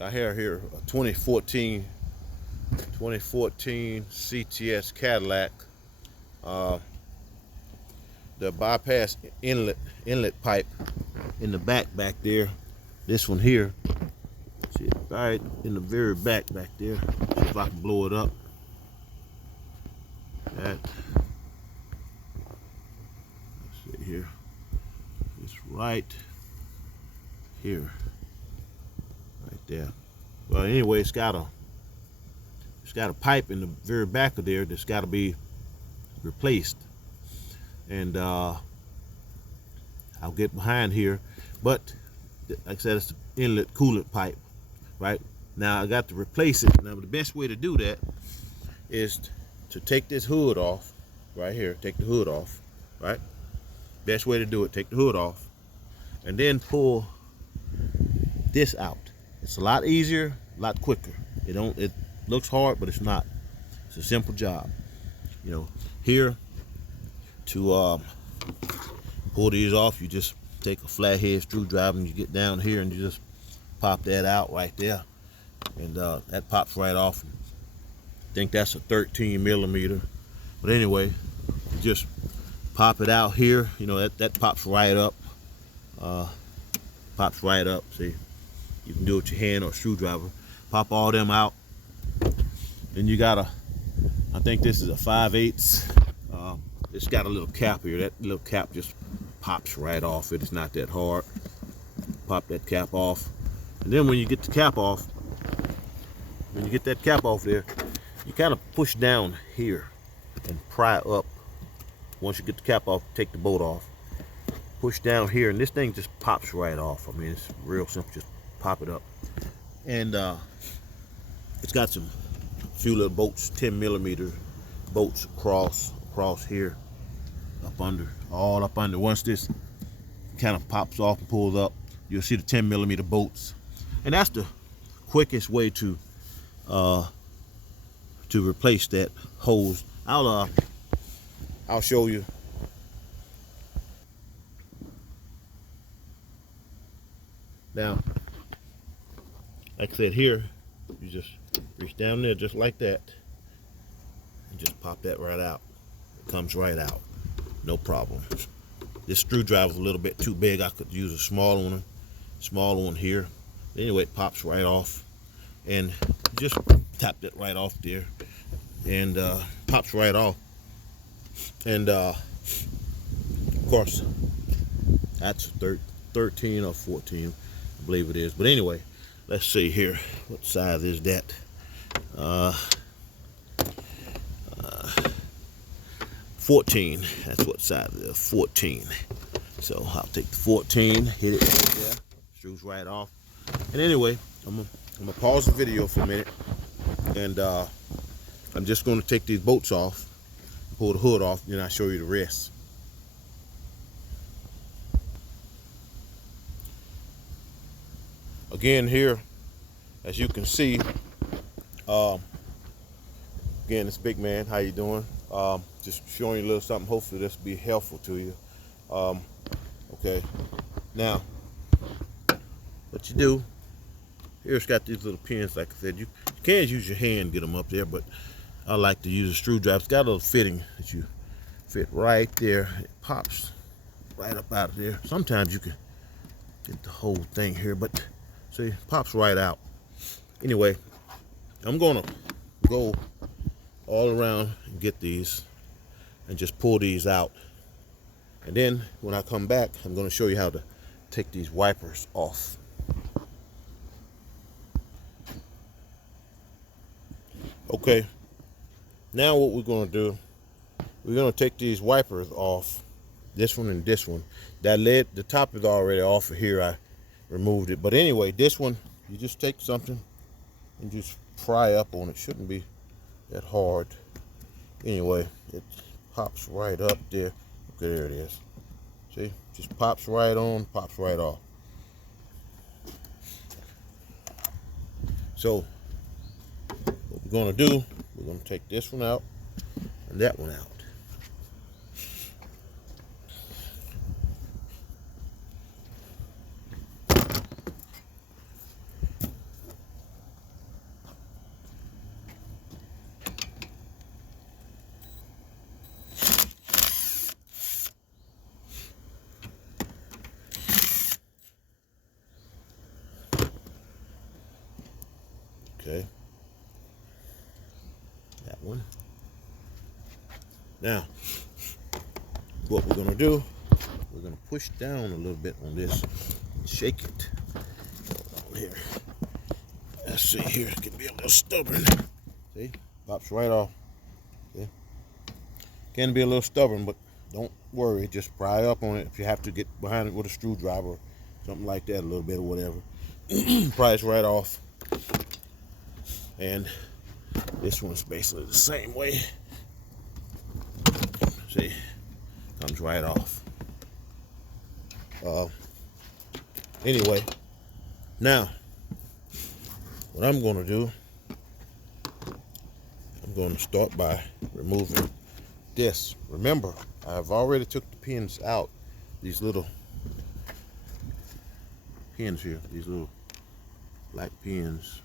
I have here a 2014 CTS Cadillac. Uh, the bypass inlet pipe in the back there. This one here. See it right in the very back there. See if I can blow it up. That. Let's see here. It's right here. Right there. Well, anyway, it's got a pipe in the very back of there that's got to be replaced, and I'll get behind here. But like I said, it's the inlet coolant pipe. Right now, I got to replace it. Now, the best way to do that is to take this hood off. Right here, take the hood off. Right. Best way to do it: take the hood off, and then pull this out. It's a lot easier, a lot quicker. It looks hard, but it's not. It's a simple job. You know, here to pull these off, you just take a flathead screwdriver and you get down here and you just pop that out right there, and that pops right off. I think that's a 13 millimeter, but anyway, you just pop it out here. You know, that pops right up. Pops right up. See, you can do it with your hand or a screwdriver. Pop all them out. Then you got I think this is a 5/8. It's got a little cap here. That little cap just pops right off. It's not that hard. Pop that cap off. And then when you get the cap off, when you get that cap off there, you kind of push down here and pry up. Once you get the cap off, take the bolt off. Push down here, and this thing just pops right off. I mean, it's real simple. Just pop it up. And it's got a few little bolts, 10 millimeter bolts across here, all up under. Once this kind of pops off and pulls up, you'll see the 10 millimeter bolts. And that's the quickest way to replace that hose. I'll show you. Now, like I said, here you just reach down there just like that and just pop that right out. It comes right out, no problem. This screwdriver's a little bit too big. I could use a smaller one here. Anyway, it pops right off, and just tap that right off there, and pops right off. And of course, that's 13 or 14, I believe it is. But anyway, let's see here. What size is that? 14. That's what size it is. 14. So I'll take the 14, hit it right there, screws right off. And anyway, I'm gonna pause the video for a minute, and I'm just gonna take these bolts off, pull the hood off, then I'll show you the rest. Again, here, as you can see, again, this big man, how you doing? Just showing you a little something. Hopefully this will be helpful to you. Okay, now what you do here, it's got these little pins. Like I said, you can use your hand to get them up there, but I like to use a screwdriver. It's got a little fitting that you fit right there. It pops right up out of there. Sometimes you can get the whole thing here, but see, it pops right out. Anyway, I'm gonna go all around and get these and just pull these out. And then when I come back, I'm gonna show you how to take these wipers off. Okay, now what we're gonna do, we're gonna take these wipers off, this one and this one. That lid, the top is already off of here. I removed it. But anyway, this one, you just take something and just pry up on it. Shouldn't be that hard. Anyway, it pops right up there. Okay, there it is. See, just pops right on, pops right off. So what we're gonna do, we're gonna take this one out and that one out. Okay. That one. Now, what we're gonna do, we're gonna push down a little bit on this, shake it. Hold on here. Let's see here, it can be a little stubborn. See, pops right off. See, can be a little stubborn, but don't worry, just pry up on it. If you have to get behind it with a screwdriver or something like that, a little bit or whatever, pries right off. And this one's basically the same way. See, comes right off. Anyway, now what I'm going to do, I'm going to start by removing this. Remember, I've already took the pins out. These little pins here, these little black pins,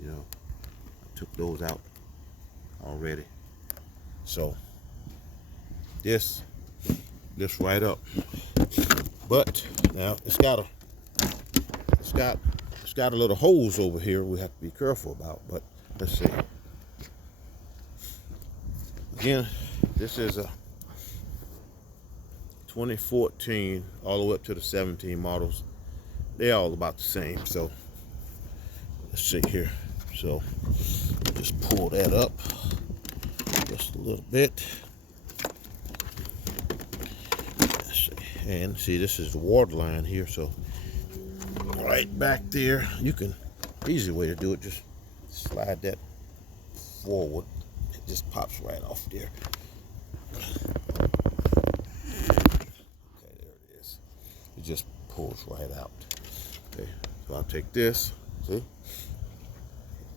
you know, I took those out already. So this lifts right up, but now it's got a little holes over here we have to be careful about. But let's see. Again, this is a 2014 all the way up to the 17 models. They're all about the same. So let's see here. So just pull that up just a little bit. And see, this is the water line here, so right back there, you can, easy way to do it, just slide that forward. It just pops right off there. Okay, there it is. It just pulls right out. Okay, so I'll take this, see,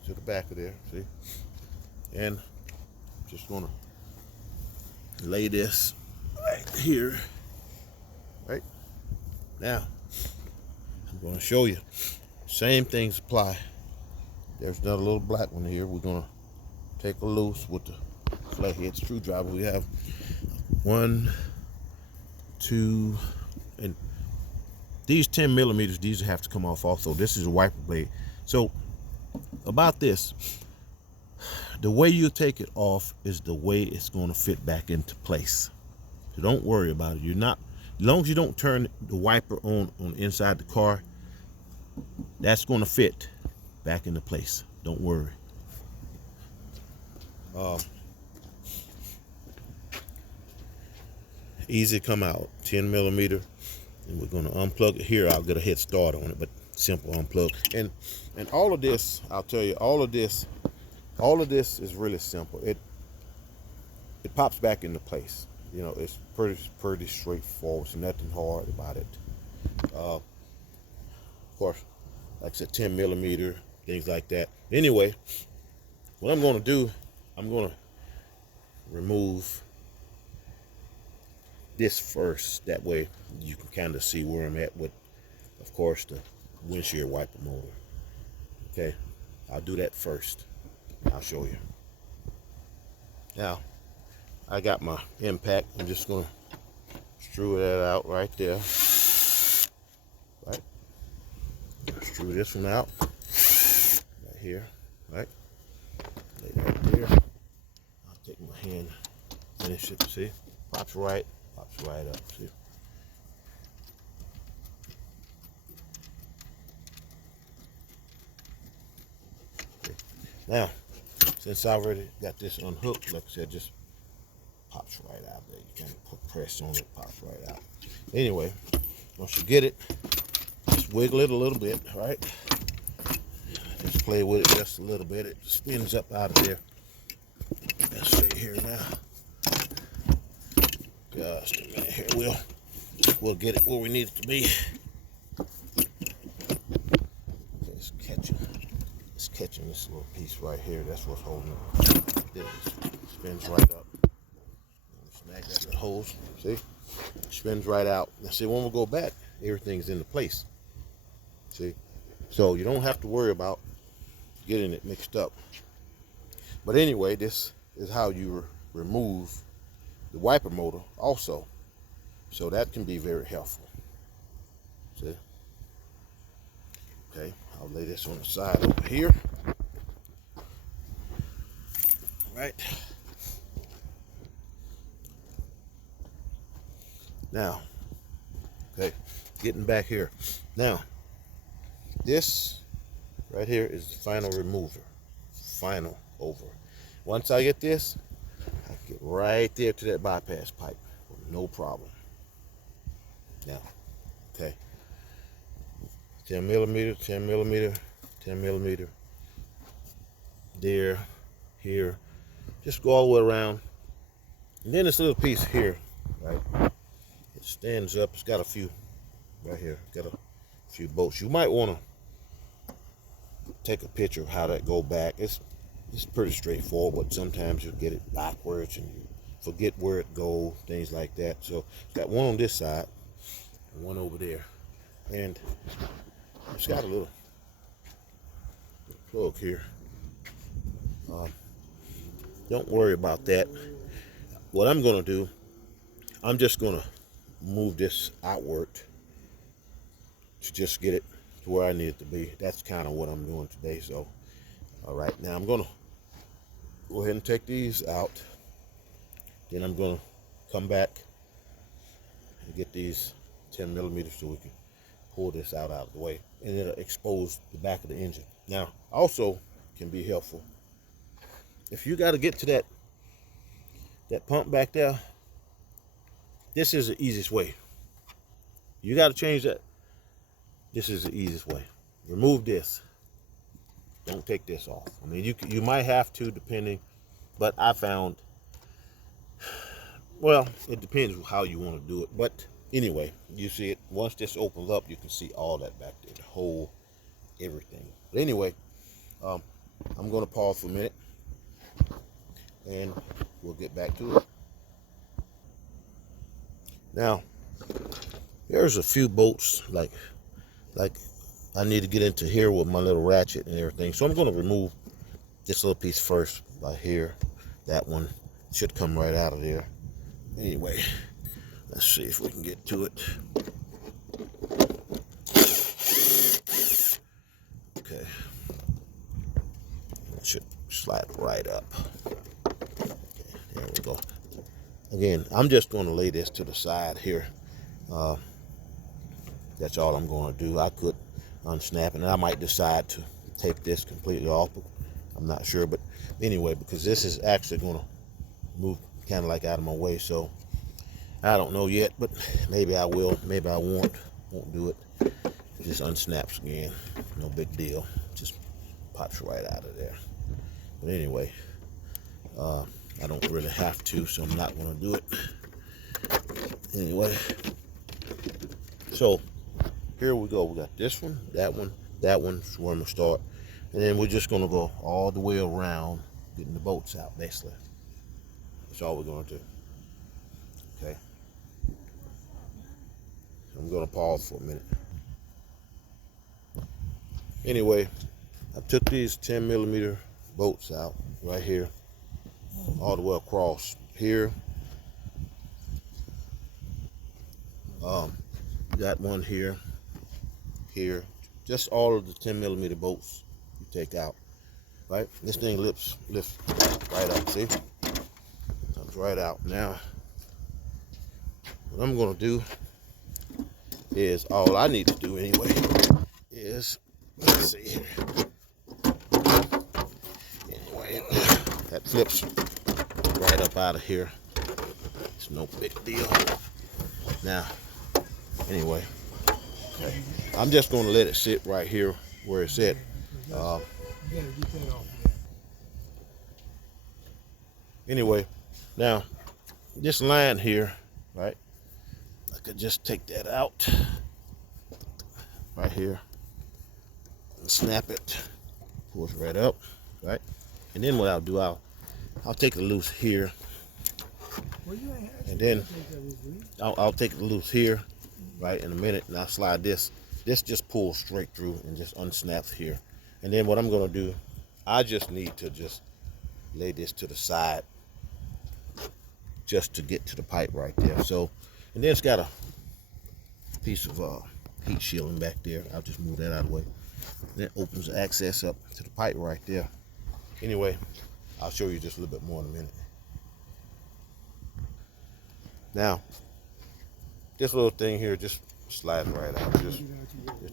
to the back of there, see, and just gonna lay this right here. Right now, I'm going to show you. Same things apply. There's another little black one here. We're going to take a loose with the flathead screwdriver. We have 1, 2, and these 10 millimeters, these have to come off also. This is a wiper blade. So about this, the way you take it off is the way it's going to fit back into place. So don't worry about it. You're not, as long as you don't turn the wiper on inside the car, that's going to fit back into place. Don't worry. Easy come out, 10 millimeter, and we're going to unplug it here. I'll get a head start on it, but simple unplug. And all of this, I'll tell you, all of this is really simple. It pops back into place. You know, it's pretty straightforward. There's nothing hard about it. Of course, like I said, 10 millimeter, things like that. Anyway, what I'm going to do, I'm going to remove this first. That way you can kind of see where I'm at with, of course, the windshield wiper motor. Okay, I'll do that first. I'll show you. Now, I got my impact. I'm just going to screw that out right there. Right. Screw this one out. Right here. Right. Lay that there. I'll take my hand, finish it. See? Pops right up. See? Okay. Now, since I already got this unhooked, like I said, just pops right out there. You can't put press on it, pops right out. Anyway, once you get it, just wiggle it a little bit, right? Just play with it just a little bit. It spins up out of there. Let's see here now. Gosh, a minute here. We'll get it where we need it to be. Just catching this little piece right here. That's what's holding it. It spins right up. Snag that little hose. See? Spins right out. Now see, when we go back, everything's into place. See? So you don't have to worry about getting it mixed up. But anyway, this is how you remove the wiper motor also. So that can be very helpful. See? Okay, I'll lay this on the side over here. right? Now, okay, getting back here. Now, this right here is the final remover. Final over. Once I get this, I get right there to that bypass pipe. No problem. Now, okay. 10 millimeter, 10 millimeter, 10 millimeter. There, here. Just go all the way around. And then this little piece here, right? It stands up. It's got a few right here. Got a few bolts. You might want to take a picture of how that go back. It's pretty straightforward, but sometimes you get it backwards and you forget where it goes, things like that. So it's got one on this side and one over there. And it's got a little plug here. Don't worry about that. What I'm going to do, I'm just going to move this outward to just get it to where I need it to be. That's kind of what I'm doing today. So, all right, now I'm going to go ahead and take these out. Then I'm going to come back and get these 10 millimeters so we can pull this out of the way. And it'll expose the back of the engine. Now, also can be helpful. If you got to get to that pump back there, this is the easiest way. You got to change that. This is the easiest way. Remove this. Don't take this off. I mean, you might have to, depending, but I found, well, it depends how you want to do it. But anyway, you see it. Once this opens up, you can see all that back there, the whole everything. But anyway, I'm going to pause for a minute, and we'll get back to it. Now, there's a few bolts like I need to get into here with my little ratchet and everything. So I'm going to remove this little piece first by here. That one should come right out of there. Anyway, let's see if we can get to it. Okay. It should slide right up. Okay, there we go. Again, I'm just going to lay this to the side here. That's all I'm going to do. I could unsnap it, and I might decide to take this completely off. I'm not sure, but anyway, because this is actually going to move kind of like out of my way, so I don't know yet, but maybe I will, maybe I won't do it. It just unsnaps again. No big deal. Just pops right out of there. But anyway, I don't really have to, so I'm not going to do it. Anyway, so here we go. We got this one, that one, that one's where I'm going to start. And then we're just going to go all the way around, getting the bolts out, basically. That's all we're going to do. Okay. I'm going to pause for a minute. Anyway, I took these 10 millimeter bolts out right here, all the way across here. Got one here, just all of the 10 millimeter bolts you take out, right? This thing lifts right up, see? Comes right out. Now, what I'm gonna do is, all I need to do anyway, is, let's see here. Anyway, that flips right up out of here. It's no big deal. Now, anyway, okay. I'm just going to let it sit right here where it's at. Anyway, now this line here, right? I could just take that out right here and snap it, pulls right up, right? And then what I'll do, I'll take it loose here, and then I'll take it loose here, right, in a minute, and I'll slide this. This just pulls straight through and just unsnaps here. And then what I'm going to do, I just need to just lay this to the side just to get to the pipe right there. So, and then it's got a piece of heat shielding back there. I'll just move that out of the way. That opens the access up to the pipe right there. Anyway, I'll show you just a little bit more in a minute. Now, this little thing here just slides right out. Just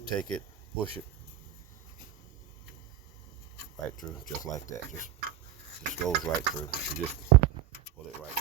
take it, push it right through, just like that. Just goes right through. You just pull it right